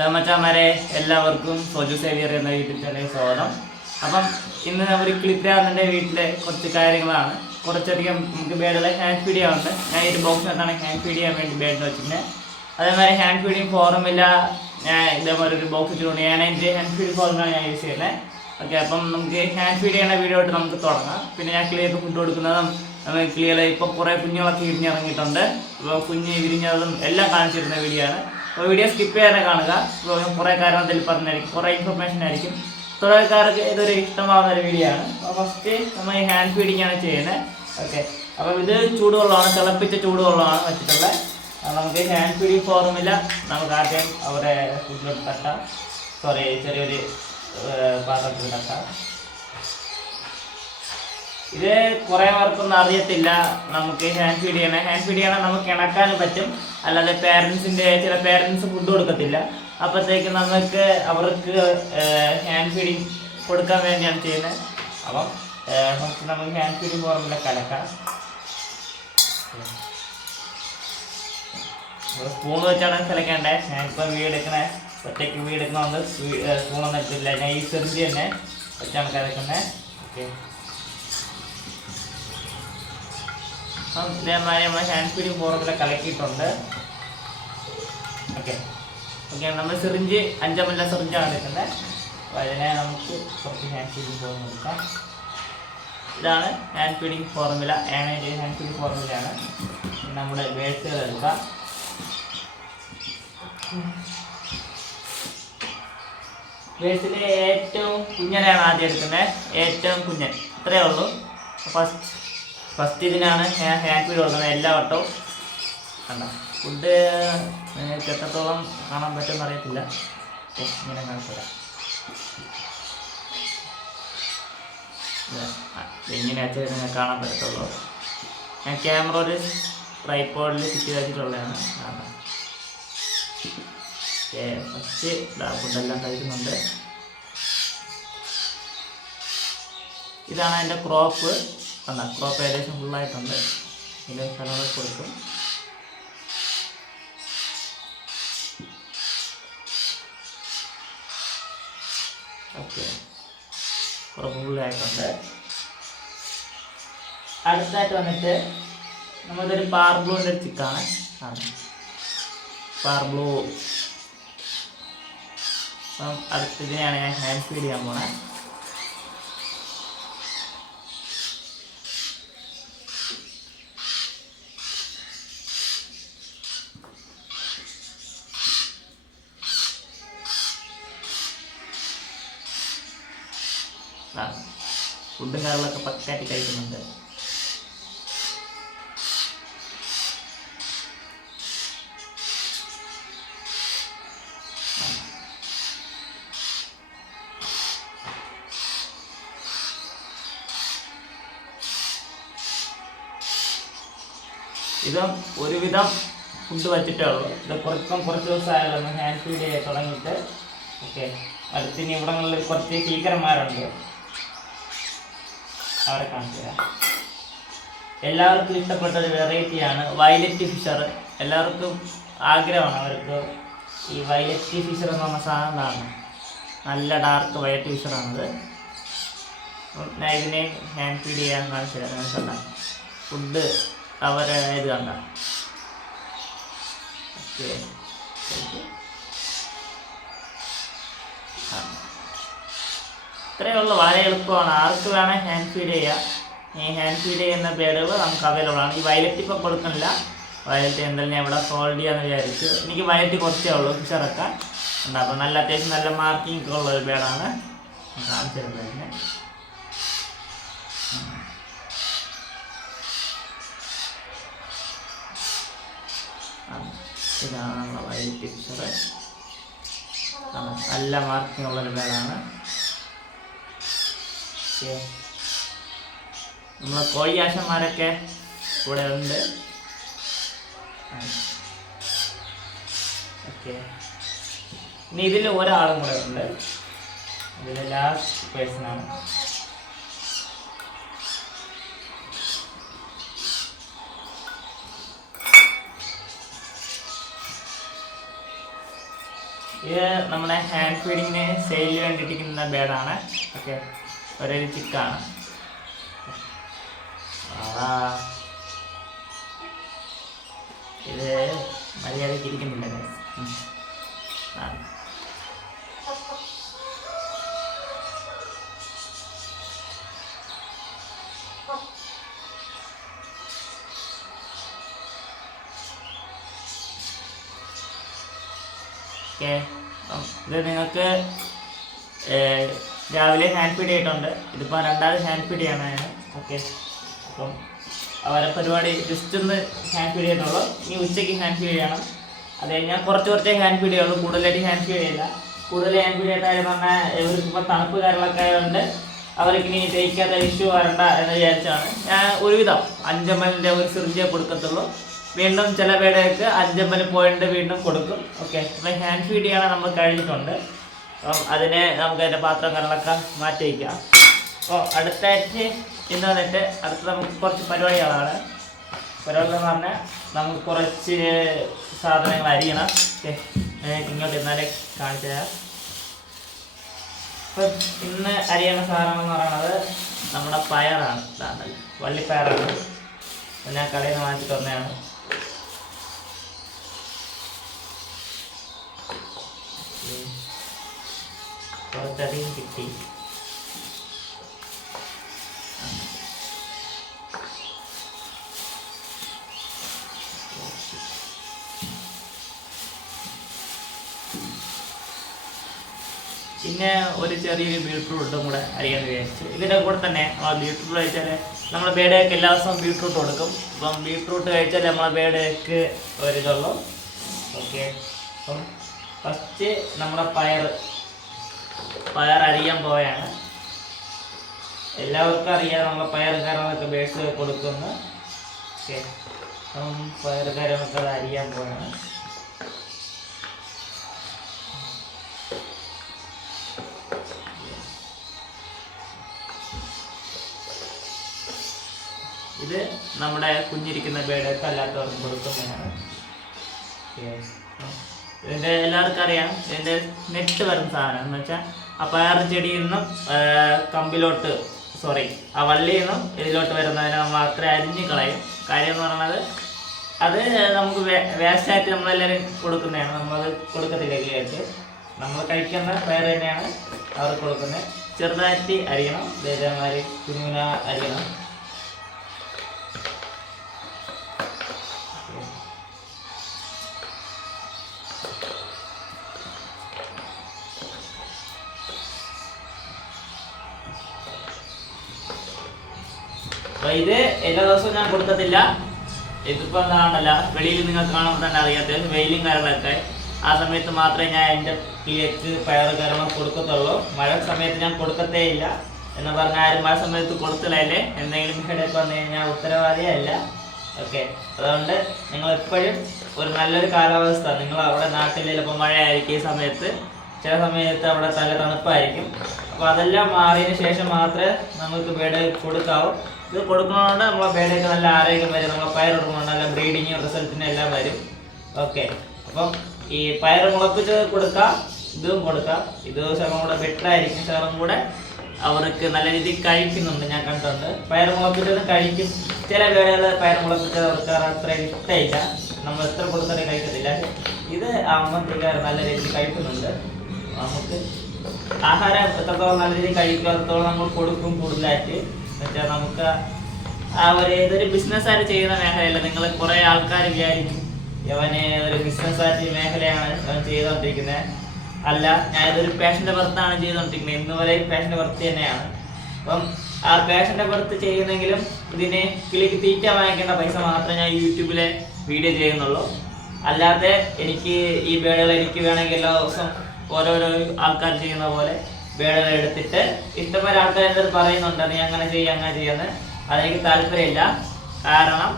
രാമച്ചാമാരെ എല്ലാവർക്കും സോജു സേവിയർ എന്ന യൂട്യൂബ് ചാനലിൽ സ്വാഗതം. അപ്പം ഇന്ന് ഒരു ക്ലിപ്പിരാറിന്റെ വീട്ടിലെ കുറച്ച് കാര്യങ്ങളാണ്. കുറച്ചധികം നമുക്ക് ബേഡുകൾ ഹാൻഡ് ഫീഡ് ചെയ്യാറുണ്ട് ഞാൻ ഈ ബോക്സ് ബോക്സിനകത്താണ് ഹാൻഡ് ഫീഡ് ചെയ്യാൻ വേണ്ടി ബേഡ് വെച്ചിട്ടുണ്ട് അതേമാതിരി ഹാൻഡ് ഫീഡിങ് ഫോറമില്ല ഞാൻ ഇതേപോലെ ഒരു ബോക്സ് ഇട്ടുകൊണ്ട് ഞാൻ എന്റെ ഹാൻഡ് ഫീഡ് ഫോറമാണ് ഞാൻ യൂസ് ചെയ്യുന്നത് ഓക്കെ അപ്പം നമുക്ക് ഹാൻഡ് ഫീഡ് ചെയ്യുന്ന വീഡിയോ ആയിട്ട് നമുക്ക് തുടങ്ങാം. പിന്നെ ഞാൻ ക്ലിയർ ഫുഡ് കൊടുക്കുന്നതും നമുക്ക് ക്ലിയർ ഇപ്പോൾ കുറേ കുഞ്ഞുങ്ങളൊക്കെ ഇരിഞ്ഞിറങ്ങിയിട്ടുണ്ട് അപ്പോൾ കുഞ്ഞ് വിരിഞ്ഞതും എല്ലാം കാണിച്ചിരുന്ന വീഡിയോ ആണ്. അപ്പോൾ വീഡിയോ സ്കിപ്പ് ചെയ്യാതെ കാണുക. കുറേ കാര്യം അതിൽ പറഞ്ഞായിരിക്കും കുറേ ഇൻഫർമേഷൻ ആയിരിക്കും. തുടക്കക്കാർക്ക് ഇതൊരു ഇഷ്ടമാവുന്ന ഒരു വീഡിയോ ആണ്. അപ്പോൾ ഫസ്റ്റ് നമ്മൾ ഈ ഹാൻഡ് ഫീഡിങ്ങാണ് ചെയ്യുന്നത്. ഓക്കെ അപ്പോൾ ഇത് ചൂടുവെള്ളമാണ് തിളപ്പിച്ച ചൂടുവെള്ളമാണ് വെച്ചിട്ടുള്ളത്. നമുക്ക് ഹാൻഡ് ഫീഡിങ് ഫോർമുല നമുക്ക് ആദ്യം അവരുടെ ഫുഡിലോട്ട് തട്ടാം സോറി ചെറിയൊരു പാത്രത്തിൽ തട്ടാം ഇത് കുറെ പേർക്കൊന്നും അറിയത്തില്ല. നമുക്ക് ഹാൻഡ് ഫീഡ് ചെയ്യണം ഹാൻഡ് ഫീഡ് ചെയ്യണം നമുക്ക് ഇണക്കാനും പറ്റും. അല്ലാതെ പേരൻസിന്റെ ചില പേരൻസ് ഫുഡ് കൊടുക്കത്തില്ല. അപ്പോഴത്തേക്ക് നമുക്ക് അവർക്ക് ഹാൻഡ് ഫീഡിങ് കൊടുക്കാൻ വേണ്ടിയാണ് ചെയ്യുന്നത്. അപ്പം ഫസ്റ്റ് നമുക്ക് ഹാൻഡ് ഫീഡിങ് ഫോർമുല കലക്കാം. സ്പൂൺ വെച്ചാണ് കലക്കേണ്ടത് ഞാനിപ്പോൾ വീടെടുക്കണേ ഒറ്റയ്ക്ക് വീടെടുക്കണമെന്ന് സ്പൂണൊന്നും എടുത്തില്ല ഞാൻ ഈ സെറിഞ്ച് തന്നെ വെച്ചാണ് കലക്കുന്നത് ഓക്കെ. അപ്പം ഇതേമാതിരി നമ്മൾ ഹാൻഡ് ഫീഡിങ് ഫോറത്തിലെ കലക്കിയിട്ടുണ്ട്. ഓക്കെ. ഓക്കെ നമ്മൾ സിറിഞ്ച് അഞ്ചമല്ല സിറിഞ്ചാണ് എടുക്കുന്നത് അപ്പോൾ അതിനെ നമുക്ക് കുറച്ച് ഹാൻഡ് ഫീഡിങ് ഫോർമുല എടുക്കാം ഇതാണ് ഹാൻഡ് ഫീഡിങ് ഫോർമുല ഏണേജ് ഹാൻഡ് ഫീഡിങ് ഫോർമുലയാണ്. നമ്മുടെ വേസ്റ്റുകൾ എടുക്കാം. വേസ്റ്റിൽ ഏറ്റവും കുഞ്ഞനെയാണ് ആദ്യം എടുക്കുന്നത്. ഏറ്റവും കുഞ്ഞൻ. ഇത്രയേ ഉള്ളൂ. ഫസ്റ്റ് ഫസ്റ്റ് ഇതിനാണ് ഞാൻ ഹാൻഡ് ഫീഡ് കൊടുക്കുന്നത് എല്ലാ വട്ടവും. കണ്ട? ഫുഡ് നിങ്ങൾക്ക് എത്രത്തോളം കാണാൻ പറ്റുമെന്ന് അറിയത്തില്ല. ഇങ്ങനെ കാണിച്ചുതരാം നിങ്ങൾക്ക് കാണാൻ പറ്റത്തുള്ളൂ. ഞാൻ ക്യാമറ ഒരു ട്രൈപ്പോഡിൽ ഫിറ്റ് ചെയ്തിട്ടുള്ളതാണ് കാണാൻ ഫസ്റ്റ് ഫുഡെല്ലാം കഴിക്കുന്നുണ്ട്. ഇതാണ് എന്റെ ക്രോപ്പ് കണ്ട? നക്രോപ്പ് ഏകദേശം ഫുള്ളായിട്ടുണ്ട് ഇതിന്റെ സ്ഥലങ്ങൾ കൊടുക്കും. ഓക്കെ. ഫുള്ളായിട്ടുണ്ട് അടുത്തായിട്ട് വന്നിട്ട് നമ്മളിതൊരു പാർബ്ലൂന്റെ ഒരു ചിക്കാണ് ആണ്. പാർബ്ലൂ അപ്പം അടുത്തതിനെയാണ് ഞാൻ ഹാൻഡ് ഫീഡ് ചെയ്യാൻ പോണേ. ഇതും ഒരുവിധം ഫുഡ് വച്ചിട്ടേ ഉള്ളൂ. ഇത് കുറച്ചും കുറച്ച് ദിവസമായാലും ഹാൻഡ് ഫീഡ് ചെയ്യാൻ തുടങ്ങിയിട്ട്. ഓക്കെ അടുത്തിന് ഇവിടങ്ങളിൽ കുറച്ച് ഭീകരന്മാരുണ്ട്. അവരെ കാണിച്ചു എല്ലാവർക്കും ഇഷ്ടപ്പെട്ട ഒരു വെറൈറ്റിയാണ് വയലറ്റ് ഫിഷർ എല്ലാവർക്കും ആഗ്രഹമാണ് അവർക്ക് ഈ വയലറ്റ് ഫിഷർ എന്ന് പറഞ്ഞ സാധനമാണ് നല്ല ഡാർക്ക് വയലറ്റ് ഫിഷറാണത് ഞാൻ ഇതിനെ ഹാൻഡ് ഫീഡ് ചെയ്യാൻ കാണിച്ചു തരാം. ഫുഡ് അവരെ ഇത് കണ്ട. ഇത്രയേ ഉള്ളൂ. വളരെ എളുപ്പമാണ്. ആർക്ക് വേണേൽ ഹാൻഡ് ഫീഡ് ചെയ്യാം. ഈ ഹാൻഡ് ഫീഡ് ചെയ്യുന്ന പേരുകൾ നമുക്ക് അവൈലബിൾ ആണ്. ഈ വയലറ്റ് ഇപ്പം കൊടുക്കണില്ല. വയലറ്റ് എന്തായാലും ഞാൻ ഇവിടെ സോൾവ് ചെയ്യാമെന്ന് വിചാരിച്ചു. എനിക്ക് വയലറ്റ് കുറച്ചേ ഉള്ളൂ. ഫിഷറൊക്കെ ഉണ്ട് നല്ല അത്യാവശ്യം നല്ല മാർക്കിംഗ് ഒക്കെ ഉള്ള ഒരു പേരാണ്. കാണിച്ചിരുന്നത് ഇതിനെ ഇതാണ് നമ്മളെ വയൽ പിക്ചർ നല്ല മാർക്കിംഗ് ഉള്ളൊരു ഓക്കെ നമ്മളെ കോഴിയാശന്മാരൊക്കെ ഇവിടെ ഉണ്ട്. ഓക്കെ. ഇനി ഇതിൽ ഒരാളും കൂടെ ഉണ്ട്. ഇതിൽ ലാസ്റ്റ് പേഴ്സണാണ് ഇത് നമ്മുടെ ഹാൻഡ് ഫീഡിങ്ങിന് സെയിലിന് വേണ്ടിയിട്ടിരിക്കുന്ന ബേഡാണ് ഓക്കെ ഒരേ ചിക്കാണ് ഇത് മര്യാദയ്ക്ക് ഇരിക്കുന്നില്ല ഓക്കെ. ഇത് നിങ്ങൾക്ക് രാവിലെ ഹാൻഡ് ഫീഡ് ചെയ്തിട്ടുണ്ട് ഇതിപ്പോൾ രണ്ടാമത് ഹാൻഡ് ഫീഡ് ഞാൻ ഓക്കെ. അപ്പം അവരെ പരിപാടി ജസ്റ്റ് ഒന്ന് ഹാൻഡ് ഫീഡ് ചെയ്യുന്നുള്ളൂ ഇനി ഉച്ചയ്ക്ക് ഹാൻഡ് ഫീഡ് ചെയ്യണം അത് കഴിഞ്ഞാൽ കുറച്ച് കുറച്ചേ ഹാൻഡ് ഫീഡ് ചെയ്യുള്ളൂ കൂടുതലായിട്ട് ഹാൻഡ് ഫീഡ് ചെയ്യില്ല കൂടുതൽ ഹാൻഡ് ചെയ്ത കാര്യം പറഞ്ഞാൽ ഇവർക്ക് ഇപ്പോൾ തണുപ്പ് കാര്യങ്ങളൊക്കെ ആയതുകൊണ്ട് അവർക്ക് ഇനി തേക്കാത്ത ഇഷ്യൂ വരണ്ട എന്ന് വിചാരിച്ചാണ് ഞാൻ ഒരുവിധം അഞ്ചമ്മലിന്റെ ഒരു സിറിഞ്ചേ കൊടുക്കത്തുള്ളൂ. വീണ്ടും ചില പേടേക്ക് അഞ്ചമ്പത് പോയിന്റ് വീണ്ടും കൊടുക്കും. ഓക്കെ അപ്പം ഹാൻഡ് ഫീഡ് ചെയ്യണം നമ്മൾ കഴിഞ്ഞിട്ടുണ്ട്. അപ്പം അതിനെ നമുക്ക് അതിന്റെ പാത്രം കാര്യങ്ങളൊക്കെ മാറ്റി വയ്ക്കാം അപ്പോൾ അടുത്തായിട്ട് ഇന്ന് വന്നിട്ട് അടുത്ത നമുക്ക് കുറച്ച് പരിപാടികളാണ്. പരിപാടികൾ എന്ന് പറഞ്ഞാൽ നമുക്ക് കുറച്ച് സാധനങ്ങൾ അരിയണം. ഓക്കെ ഇങ്ങോട്ട് ഇന്നാലേ കാണിച്ചു തരാം. അപ്പം ഇന്ന് അരിയണ സാധനം എന്ന് പറയുന്നത് നമ്മുടെ പയറാണ്. വള്ളിപ്പയറാണ് ഞാൻ കടയിൽ നിന്ന് വാങ്ങിച്ചിട്ട് വന്നതാണ്. കുറച്ചധികം കിട്ടി പിന്നെ ഒരു ചെറിയൊരു ബീട്രൂട്ടും കൂടെ അറിയാൻ വിചാരിച്ചു. ഇതിന്റെ കൂടെ തന്നെ ആ ബീട്രൂട്ട് കഴിച്ചാൽ നമ്മൾ ബേഡേക്ക് എല്ലാ ദിവസവും ബീട്രൂട്ട് കൊടുക്കും. അപ്പം ബീട്രൂട്ട് കഴിച്ചാൽ നമ്മളെ ബേഡേക്ക് ഒരിതുള്ളൂ. ഓക്കെ അപ്പം ഫസ്റ്റ് നമ്മുടെ പയർ പയർ അരിയാൻ പോയാണ്. എല്ലാവർക്കും അറിയാം നമ്മൾ പയർ കരമൊക്കെ ബേസ് കൊടുക്കുന്നു. ഓക്കെ. അപ്പം പയർ കരമൊക്കെ അത് അരിയാൻ പോയാണ് ഇത് നമ്മുടെ കുഞ്ഞിരിക്കുന്ന ബേഡൊക്കെ അല്ലാത്തവർക്ക് കൊടുക്കുന്നതാണ്. ഇതിന്റെ എല്ലാവർക്കും അറിയാം. ഇതിന്റെ നെറ്റ് വരുന്ന സാധനം എന്ന് വെച്ചാൽ പയർ ചെടിയിൽ നിന്നും കമ്പിലോട്ട് സോറി ആ വള്ളിയിൽ നിന്നും ഇതിലോട്ട് വരുന്നതിനെ നമ്മൾ അത്ര അരിഞ്ഞ് കളയും. കാര്യം എന്ന് പറയുന്നത് അത് നമുക്ക് വേസ്റ്റായിട്ട് നമ്മളെല്ലാവരും കൊടുക്കുന്നതാണ്. നമ്മളത് കൊടുക്കത്തില്ല ഇതിലായിട്ട് നമ്മൾ കഴിക്കുന്ന പയർ തന്നെയാണ് അവർ കൊടുക്കുന്നത്. ചെറുതായിട്ട് അരിയണം. ഇതേമാതിരി കുഞ്ഞുങ്ങനെ അരിയണം. ദിവസവും ഞാൻ കൊടുക്കത്തില്ല. ഇതിപ്പോ എന്താണല്ല വെളിയിൽ നിങ്ങൾക്ക് കാണുമ്പോൾ തന്നെ അറിയാത്ത വെയിലും കാര്യങ്ങളൊക്കെ. ആ സമയത്ത് മാത്രമേ ഞാൻ എന്റെ കിളിക്ക് പയർ കാരണം കൊടുക്കത്തുള്ളൂ. മഴ സമയത്ത് ഞാൻ കൊടുക്കത്തേ ഇല്ല എന്ന് പറഞ്ഞാൽ ആരും മഴ സമയത്ത് കൊടുത്തില്ലേ എന്തെങ്കിലും ഹെഡേക്ക് വന്നു കഴിഞ്ഞാൽ ഉത്തരവാദിയല്ല. ഓക്കെ. അതുകൊണ്ട് നിങ്ങൾ എപ്പോഴും ഒരു നല്ലൊരു കാലാവസ്ഥ. നിങ്ങൾ അവിടെ നാട്ടിൽ ചിലപ്പോൾ മഴയായിരിക്കും ഈ സമയത്ത്. ചില സമയത്ത് അവിടെ നല്ല തണുപ്പായിരിക്കും. അപ്പോൾ അതെല്ലാം മാറിയതിന് ശേഷം മാത്രമേ നമുക്ക് വീട് കൊടുക്കാവൂ. ഇത് കൊടുക്കുന്നതുകൊണ്ട് നമ്മളെ ബേഡൊക്കെ നല്ല ആരോഗ്യം വരും. നമ്മളെ പയർ കൊടുക്കുന്നതുകൊണ്ട് നല്ല ബ്രീഡിങ് റിസൾട്ടിന് എല്ലാം വരും. ഓക്കെ. അപ്പം ഈ പയർ മുളപ്പിച്ച് കൊടുക്കാം ഇതും കൊടുക്കാം. ഇത് ശകലം കൂടെ ബെറ്റർ ആയിരിക്കും ശകലം കൂടെ അവർക്ക് നല്ല രീതിയിൽ കഴിക്കുന്നുണ്ട് ഞാൻ കണ്ടിട്ടുണ്ട്. പയർ മുളപ്പിച്ചത് കഴിക്കും. ചില വേളകൾ പയർ മുളപ്പിച്ചത് അവർക്ക് അത്ര ഇഷ്ടമില്ല. നമ്മൾ എത്ര കൊടുത്താലും കഴിക്കത്തില്ല. ഇത് അമ്മത്തേക്കാർ നല്ല രീതിയിൽ കഴിക്കുന്നുണ്ട്. നമുക്ക് ആഹാരം എത്രത്തോളം നല്ല രീതിയിൽ കഴിക്കാത്തോളം നമ്മൾ കൊടുക്കും കൂടുതലായിട്ട്. എന്നുവെച്ചാൽ നമുക്ക് ആ ഒരു ഇതൊരു ബിസിനസ്സായിട്ട് ചെയ്യുന്ന മേഖലയല്ല? നിങ്ങൾ കുറേ ആൾക്കാർ വിചാരിക്കും അവന് ഒരു ബിസിനസ്സായിട്ട് മേഖലയാണ് ചെയ്തുകൊണ്ടിരിക്കുന്നത് അല്ല ഞാൻ ഇതൊരു പാഷന്റെ പുറത്താണ് ചെയ്തുകൊണ്ടിരിക്കുന്നത് ഇന്ന് വരെ പാഷന്റെ പുറത്ത് തന്നെയാണ്. അപ്പം ആ പാഷന്റെ പുറത്ത് ചെയ്യുന്നെങ്കിലും ഇതിനെ കിളിക്ക് തീറ്റ വാങ്ങിക്കേണ്ട പൈസ മാത്രമേ ഞാൻ യൂട്യൂബിലെ വീഡിയോ ചെയ്യുന്നുള്ളൂ. അല്ലാതെ എനിക്ക് ഈ ബേഡുകൾ എനിക്ക് വേണമെങ്കിൽ എല്ലാ ദിവസം ഓരോരോ ആൾക്കാർ ചെയ്യുന്ന പോലെ ബേഡുകൾ എടുത്തിട്ട് ഇഷ്ടംപോലെ ആൾക്കാർ എന്തത് പറയുന്നുണ്ട് നീ അങ്ങനെ ചെയ്യുക അങ്ങനെ ചെയ്യുന്നത് അതെനിക്ക് താല്പര്യമില്ല. കാരണം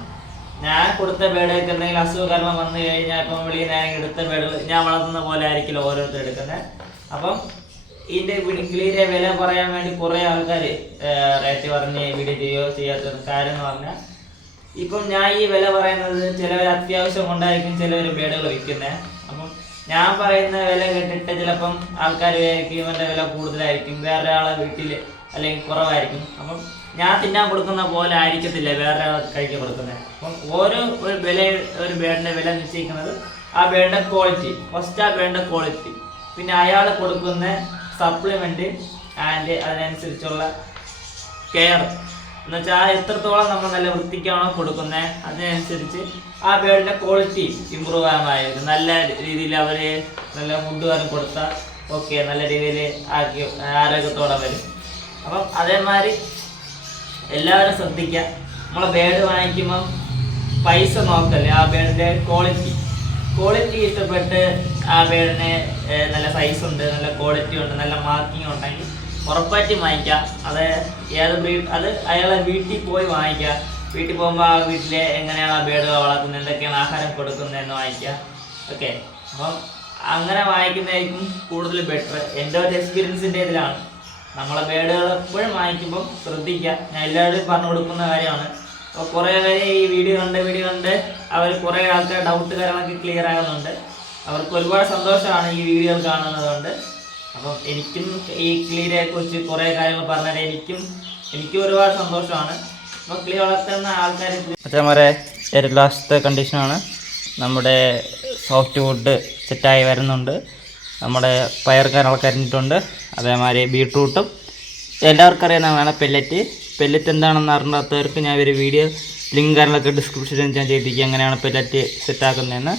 ഞാൻ കൊടുത്ത ബേഡുകൾക്ക് എന്തെങ്കിലും അസുഖകരണം വന്നു കഴിഞ്ഞാൽ ഇപ്പം വെളിയിൽ നേരം എടുത്ത ബേഡുകൾ ഞാൻ വളർത്തുന്ന പോലെ ആയിരിക്കില്ല ഓരോരുത്തർ എടുക്കുന്നത്. അപ്പം ഇതിന്റെ കിളിയുടെ വില പറയാൻ വേണ്ടി കുറേ ആൾക്കാർ റേറ്റ് പറഞ്ഞ് വീഡിയോ ചെയ്യുകയോ ചെയ്യാത്ത കാര്യം എന്ന് പറഞ്ഞാൽ ഇപ്പം ഞാൻ ഈ വില പറയുന്നത് ചിലവർ അത്യാവശ്യം കൊണ്ടായിരിക്കും ചിലവർ ബേഡുകൾ വിൽക്കുന്നത് ഞാൻ പറയുന്ന വില കേട്ടിട്ട് ചിലപ്പം ആൾക്കാർ വിചാരിക്കും ഇവന്റെ വില കൂടുതലായിരിക്കും. വേറൊരാളെ വീട്ടിൽ അല്ലെങ്കിൽ കുറവായിരിക്കും. അപ്പം ഞാൻ തിന്നാൻ കൊടുക്കുന്ന പോലെ ആയിരിക്കത്തില്ല വേറെ കഴിക്കാൻ കൊടുക്കുന്നത്. അപ്പം ഓരോ ഒരു വില ഒരു ബേഡിന്റെ വില നിശ്ചയിക്കുന്നത് ആ ബേഡിന്റെ ക്വാളിറ്റി ഫസ്റ്റ് ആ ബേഡിന്റെ ക്വാളിറ്റി പിന്നെ അയാൾ കൊടുക്കുന്ന സപ്ലിമെന്റ് ആൻഡ് അതിനനുസരിച്ചുള്ള കെയർ എന്നുവെച്ചാൽ എത്രത്തോളം നമ്മൾ നല്ല വൃത്തിക്കാണോ കൊടുക്കുന്നത് അതിനനുസരിച്ച് ആ ബേഡിന്റെ ക്വാളിറ്റി ഇമ്പ്രൂവ് ആകാമായിരുന്നു നല്ല രീതിയിൽ അവർ നല്ല ഫുഡ് വരും കൊടുത്താൽ ഓക്കെ നല്ല രീതിയിൽ ആക്കി ആരോഗ്യത്തോടെ വരും. അപ്പം അതേമാതിരി എല്ലാവരും ശ്രദ്ധിക്കുക നമ്മളെ ബേഡ് വാങ്ങിക്കുമ്പം പൈസ നോക്കല്ലേ? ആ ബേഡിന്റെ ക്വാളിറ്റി ക്വാളിറ്റി ഇഷ്ടപ്പെട്ട് ആ ബേഡിന് നല്ല സൈസ് ഉണ്ട് നല്ല ക്വാളിറ്റി ഉണ്ട് നല്ല മാർക്കിംഗ് ഉണ്ടെങ്കിൽ ഉറപ്പായിട്ടും വാങ്ങിക്കാം. അത് ഏത് ബ്രീഡ് അത് അയാളെ വീട്ടിൽ പോയി വാങ്ങിക്കാം. വീട്ടിൽ പോകുമ്പോൾ ആ വീട്ടിലെ എങ്ങനെയാണ് ആ ബേഡുകൾ വളർത്തുന്നത്? എന്തൊക്കെയാണ് ആഹാരം കൊടുക്കുന്നത് എന്ന് വാങ്ങിക്കാം. ഓക്കെ അപ്പം അങ്ങനെ വാങ്ങിക്കുന്നതായിരിക്കും കൂടുതൽ ബെറ്റർ എന്റെ ഒരു എക്സ്പീരിയൻസിന്റെ ഇതിലാണ്. നമ്മളെ ബേഡുകൾ എപ്പോഴും വാങ്ങിക്കുമ്പം ശ്രദ്ധിക്കുക ഞാൻ എല്ലാവരും പറഞ്ഞു കൊടുക്കുന്ന കാര്യമാണ്. അപ്പോൾ കുറേ പേര് ഈ വീഡിയോ കണ്ട് വീഡിയോ കണ്ട് അവർ കുറേ ആൾക്കാർ ഡൗട്ട് കാര്യങ്ങളൊക്കെ ക്ലിയർ ആകുന്നുണ്ട്. അവർക്ക് ഒരുപാട് സന്തോഷമാണ് ഈ വീഡിയോ കാണുന്നതുകൊണ്ട്. അപ്പം എനിക്കും ഈ ക്ലിയറെ കുറിച്ച് കുറേ കാര്യങ്ങൾ പറഞ്ഞാൽ എനിക്കും എനിക്കും ഒരുപാട് സന്തോഷമാണ്. അപ്പോൾ ക്ലിയർ വളർത്തുന്ന ആൾക്കാർ അച്ഛന്മാരെ ഏറ്റവും ലാസ്റ്റത്തെ കണ്ടീഷനാണ് നമ്മുടെ സോഫ്റ്റ് വുഡ് സെറ്റായി വരുന്നുണ്ട്. നമ്മുടെ പയർ കാര്യങ്ങളൊക്കെ അരിഞ്ഞിട്ടുണ്ട് അതേമാതിരി ബീട്രൂട്ടും എല്ലാവർക്കും അറിയാവുന്നതാണ് പെല്ലറ്റ് പെല്ലറ്റ് എന്താണെന്ന് അറിയാത്തവർക്ക് ഞാൻ ഒരു വീഡിയോ ലിങ്ക് കാര്യങ്ങളൊക്കെ ഡിസ്ക്രിപ്ഷനിൽ ഞാൻ ചെയ്തിരിക്കുക എങ്ങനെയാണ് പെല്ലറ്റ് സെറ്റാക്കുന്നതെന്ന്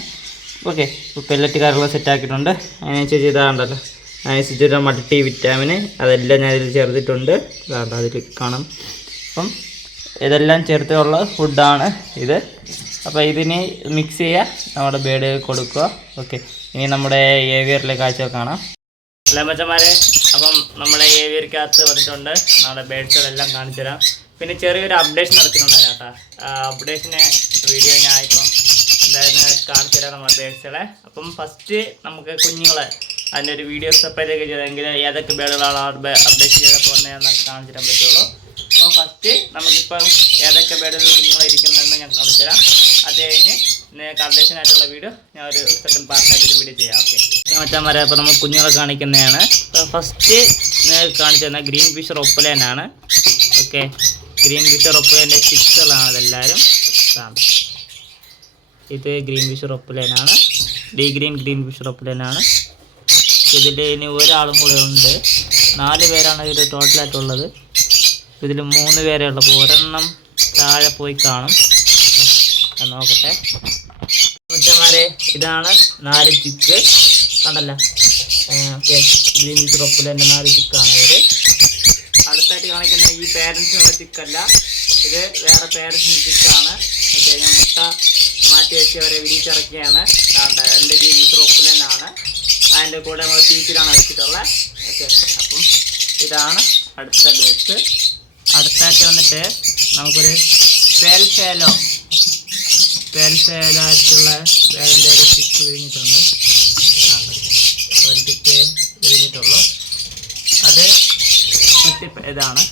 ഓക്കെ പെല്ലറ്റ് കാര്യങ്ങൾ സെറ്റാക്കിയിട്ടുണ്ട് അതിനനുസരിച്ച് ഇതാണ്ടല്ലോ അതിനനുസരിച്ച് മൾട്ടി വിറ്റാമിന് അതെല്ലാം ഞാൻ ചേർത്തിട്ടുണ്ട്. ഇതാണ്ട് അതിൽ കാണാം. അപ്പം ഇതെല്ലാം ചേർത്തുള്ള ഫുഡാണ് ഇത്. അപ്പോൾ ഇതിന് മിക്സ് ചെയ്യുക നമ്മുടെ ബേഡ് കൊടുക്കുക. ഓക്കെ ഇനി നമ്മുടെ ഏവിയറിലെ കാഴ്ച കാണാം. അല്ല മച്ചന്മാരെ? അപ്പം നമ്മുടെ ഏവിയർക്കകത്ത് വന്നിട്ടുണ്ട്. നമ്മുടെ ബേഡ്സുകളെല്ലാം കാണിച്ചു തരാം. പിന്നെ ചെറിയൊരു അപ്ഡേഷൻ നടത്തിയിട്ടുണ്ടായിരുന്നു കേട്ടോ അപ്ഡേഷന് വീഡിയോ ഞാൻ ഇപ്പം എന്തായാലും കാണിച്ചു തരാം നമ്മുടെ ബേഡ്സുകളെ അപ്പം ഫസ്റ്റ് നമുക്ക് കുഞ്ഞുങ്ങളെ അതിന്റെ ഒരു വീഡിയോ സെപ്പറേറ്റ് ചെയ്തെങ്കിൽ ഏതൊക്കെ ബേഡുകളാണ് അപ്ഡേറ്റ് ചെയ്തപ്പോൾ വന്നതെന്നൊക്കെ കാണിച്ചു തരാൻ പറ്റുള്ളൂ. അപ്പോൾ ഫസ്റ്റ് നമുക്കിപ്പം ഏതൊക്കെ ബേഡുകൾ കുഞ്ഞുങ്ങളിരിക്കുന്നതെന്ന് ഞാൻ കാണിച്ചു തരാം അത് കഴിഞ്ഞ് നിങ്ങൾക്ക് അപ്ഡേഷൻ ആയിട്ടുള്ള വീഡിയോ ഞാൻ ഒരു സെക്കൻഡ് പാർട്ടായിട്ട് വീഡിയോ ചെയ്യാം. ഓക്കെ മച്ചാന്മാരെ അപ്പോൾ നമ്മൾ കുഞ്ഞുങ്ങളെ കാണിക്കുന്നതാണ്. ഫസ്റ്റ് നിങ്ങൾക്ക് കാണിച്ചു തന്ന ഗ്രീൻ ഫിഷർ ഒപ്പലേനാണ് ഓക്കെ ഗ്രീൻ ഫിഷർ ഒപ്പലേന്റെ ചിക്സുകളാണ് അതെല്ലാവരും ഇത് ഗ്രീൻ ഫിഷർ ഒപ്പലേനാണ് ഡി ഗ്രീൻ ഗ്രീൻ ഫിഷർ ഒപ്പലേനാണ് ഇതിൽ ഇനി ഒരാളും കൂടെ ഉണ്ട്. നാല് പേരാണ് ഇതിൽ ടോട്ടലായിട്ടുള്ളത് ഇതിൽ മൂന്ന് പേരേ ഉള്ളൂ. അപ്പോൾ ഒരെണ്ണം താഴെ പോയി കാണും. നോക്കട്ടെ. മുറ്റന്മാരെ ഇതാണ് നാല് ചിക്ക് കണ്ടല്ല. ഗ്രീൻ ചിക്ക് റൊപ്പിൽ തന്നെ നാല് ചിക്കാണ് ഇവർ. അടുത്തായിട്ട് കാണിക്കുന്ന ഈ പേരൻസിനുള്ള ചിക്കല്ല ഇത് വേറെ പേരൻസിന്റെ ചിക്കാണ് ഓക്കെ ഞാൻ മുട്ട മാറ്റി വെച്ച് അവരെ വിരിച്ചിറക്കിയാണ് എന്റെ ഗ്രീൻ ചിക്ക് അതിന്റെ കൂടെ നമ്മൾ തീറ്റിലാണ് വെച്ചിട്ടുള്ളത്. ഓക്കെ അപ്പം ഇതാണ് അടുത്ത ഡ്രസ്സ് അടുത്തായിട്ട് വന്നിട്ട് നമുക്കൊരു പേൽഫേലോ പേൽസേലായിട്ടുള്ള പേരിന്റെ ഒരു സ്റ്റിക്ക് വിരിഞ്ഞിട്ടുണ്ട്. ഒരു ടിക്ക് വിരിഞ്ഞിട്ടുള്ളൂ. അത് ഇതാണ്.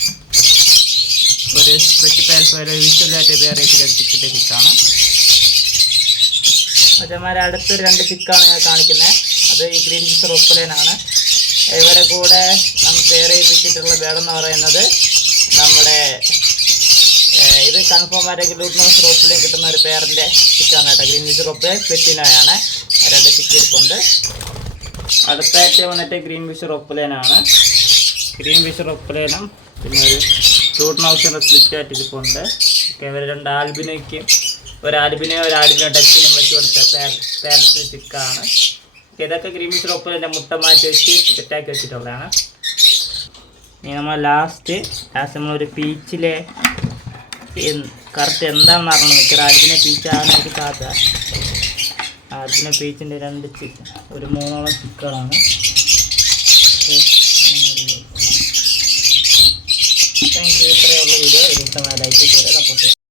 ഒരു സ്പ്ലിറ്റ് പേൽഫേലോ വിഷ്വലായിട്ട് വേറെ ടിക്കിന്റെ ടിക്കാണ് അതേമാതിരി അടുത്തൊരു രണ്ട് ടിക്കാണ് ഞാൻ കാണിക്കുന്നത്. അത് ഈ ഗ്രീൻ ഫിഷർ ഒപ്പലേനാണ് ഇവരെ കൂടെ നമ്മൾ പെയർ ചെയ്യിപ്പിച്ചിട്ടുള്ള ബേഡെന്ന് പറയുന്നത് നമ്മുടെ ഇത് കൺഫേം ആയിട്ട് ലൂട്ട്നോസ് റോപ്പിലും കിട്ടുന്ന ഒരു പേരിന്റെ ചിക്കാണ് കേട്ടോ ഗ്രീൻ ഫിഷർ റോപ്പ് ഫെറ്റിനോയാണ് രണ്ട് ചിക്കിരിപ്പുണ്ട് അടുത്തായിട്ട് വന്നിട്ട് ഗ്രീൻ ഫിഷർ ഒപ്പലേനാണ് ഗ്രീൻ ഫിഷർ ഒപ്പലേനം പിന്നെ ഒരു ഫ്രൂട്ട് നൗസിന്റെ സ്പ്ലിറ്റ് ആയിട്ട് ഇരിപ്പുണ്ട് ഇവർ രണ്ട് ആൽബിനയ്ക്കും ഒരു ആൽബിനെ ഒരു ആൽബിനോ ഡച്ചിനും വെച്ച് കൊടുത്ത പേരൻസ് ചിക്കാണ് ഇതൊക്കെ ഗ്രീൻ ഫിഷർ എന്റെ മുട്ട മാറ്റി വെച്ച് സെറ്റാക്കി വെച്ചിട്ടുള്ളതാണ്. ഇനി നമ്മൾ ലാസ്റ്റ് ലാസ്റ്റ് നമ്മളൊരു പീച്ചിലെ കറക്റ്റ് എന്താണെന്ന് അറിയണം മിക്കറ അതിനെ പീച്ചാണ് എനിക്ക് കാത്ത അതിനെ പീച്ചിന്റെ രണ്ട് ചിക്കൻ ഒരു മൂന്നോളം ചിക്കനാണ് താങ്ക് യു ഇത്രയുള്ള വീഡിയോ ഇഷ്ടമായ ലൈക്ക് ചെയ്ത്